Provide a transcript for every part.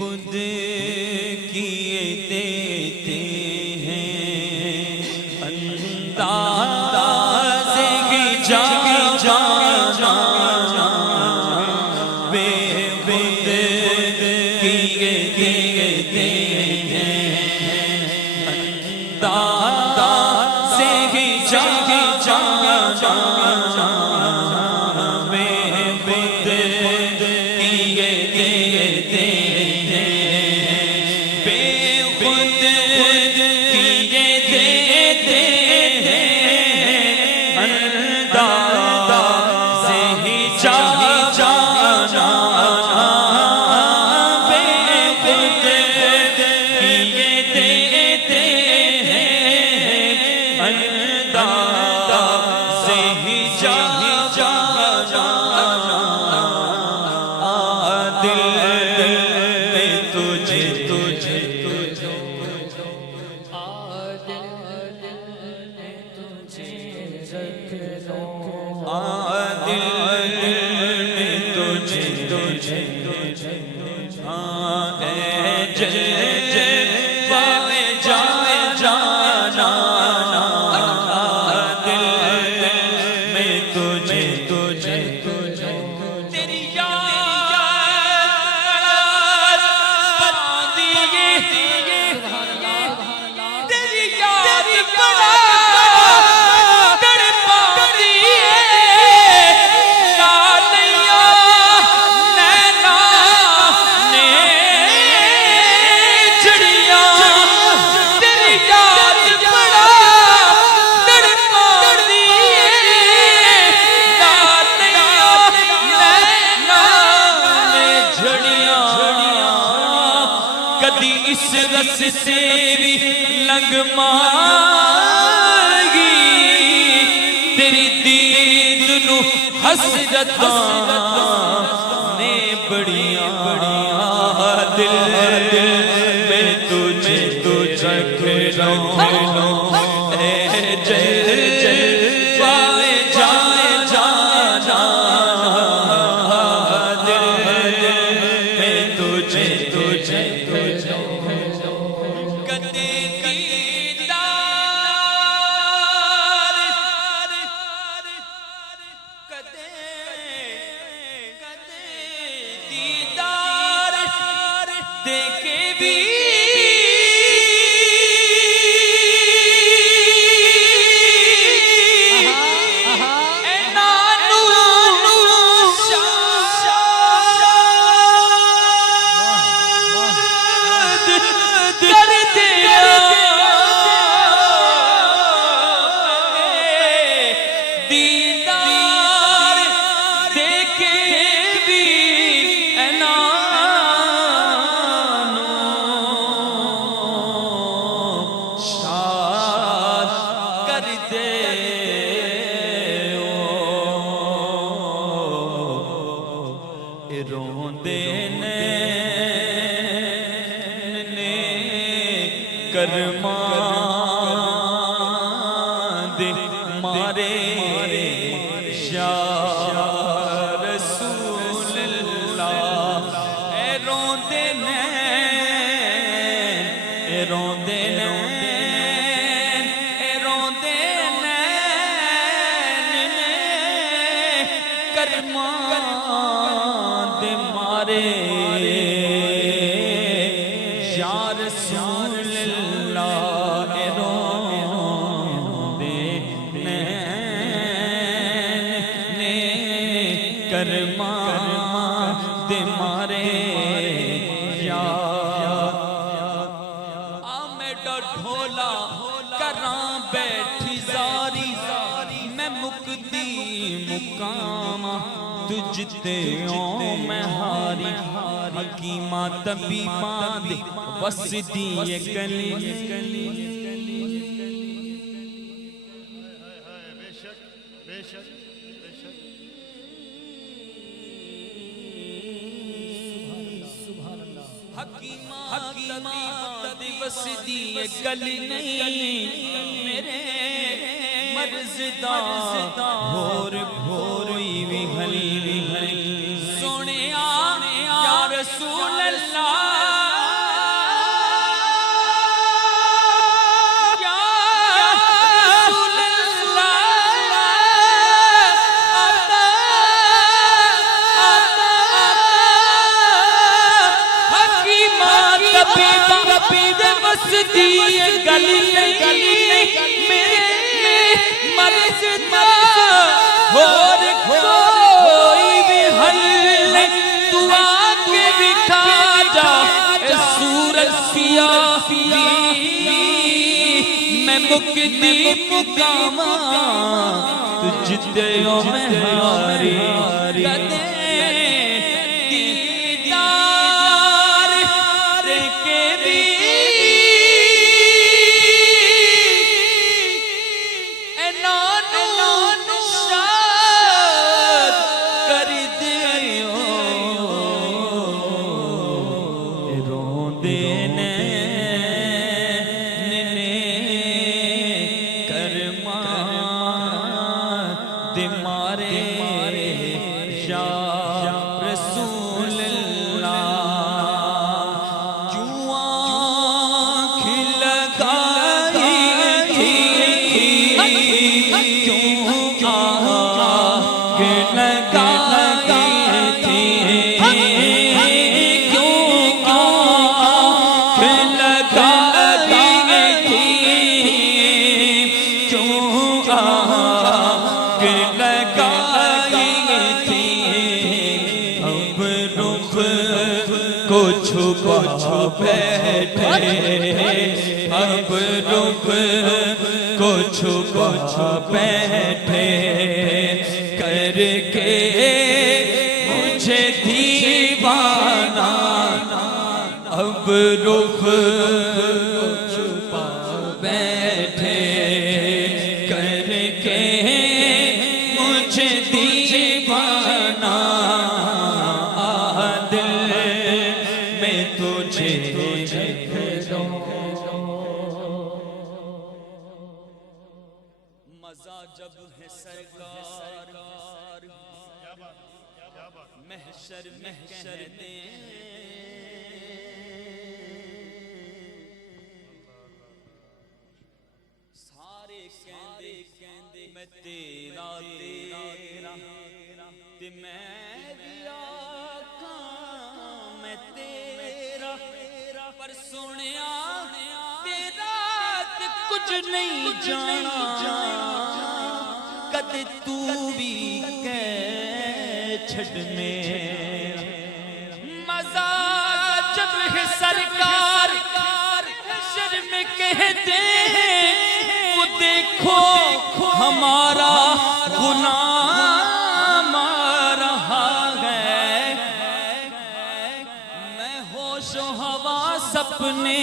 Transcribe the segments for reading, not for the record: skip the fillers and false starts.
خود کیے دیتے ہیں انداز ہی جانا بے خود کیے دیتے ہیں انداز ہی جانا اس رس سے بھی لنگ مانگی تیری دید نو حسرتاں نے بڑیاں دل میں تجھے رکھ لوں اے جل پائے جائے جانا دل میں تجھے دیکھے بھی کرماند مارے یا رسول اللہ اے روندے نین اے روندے نین اے روندے نین کرماند مارے یا رسول کرماند مارے یا آمیڈا ڈھولا کراں بیٹھی زاری میں مکدی مقام تجھ تے او میں ہاری حکیمہ طبیباں دے وسدی گلی حکیمہ وسدی گلی نہیں میرے مرز دا بھور بھوری بھی ہلی سونے یا رسول اللہ ربی وسدی گلی میرے مرض دا اور کوئی بھی حل نہیں، تو آ کے بکھا جا صورت سیاہی میں مکدی مقامہ تجھ تے او میں ہاری کدے بیٹھے اب رخ کو چھپا بیٹھے کر کے مجھے دیوانہ اب رخ چھپا بیٹھے کر کے مجھے دیوانہ مزہ جب ہے سرکار محشر میں کہتے سارے کہندے میں تیرا تے میں بھی آقا میں تیرا پر سنیا تیرا تے کچھ نہیں جانا کدے تو بھی کہہ چھڑ میں مزہ جب ہے سرکار حشر میں کہتے وہ دیکھو ہمارا غلام آ رہا ہے میں ہوش و حواس اپنے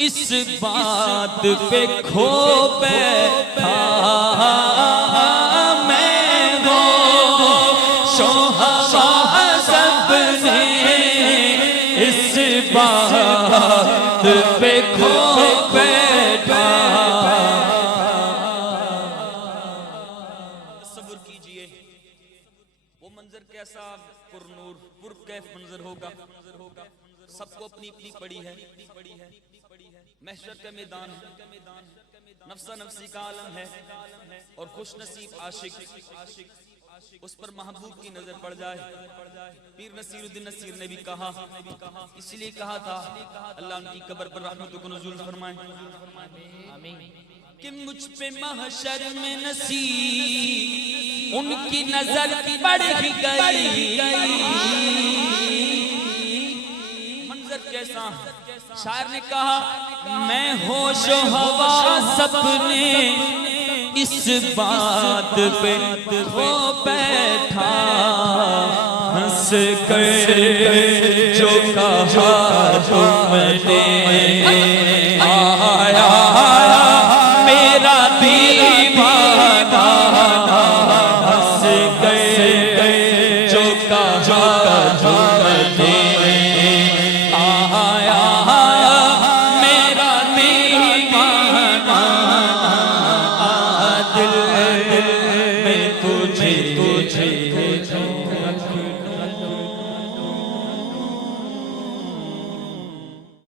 اس بات پہ کھو بیٹھا میں ہوش و حواس اپنے اس بات پہ کھو بیٹھا صبر کیجئے وہ منظر کیسا پر نور پر کیف منظر ہوگا سب کو اپنی اپنی پڑی ہے محشر کا میدان ہے نفسا نفسی کا عالم ہے اور خوش نصیب عاشق اس پر محبوب کی نظر پڑ جائے پیر نصیر الدین نصیر نے بھی کہا اس لیے کہا تھا اللہ ان کی قبر پر رحمتوں کو نزول فرمائے کہ مجھ پہ محشر میں نصیب ان کی نظر پڑ گئی منظر کیسا شاعر نے کہا میں ہوش و حواس اپنے اس بات پہ کھو بیٹھا ہنس کر جو کہا تم نے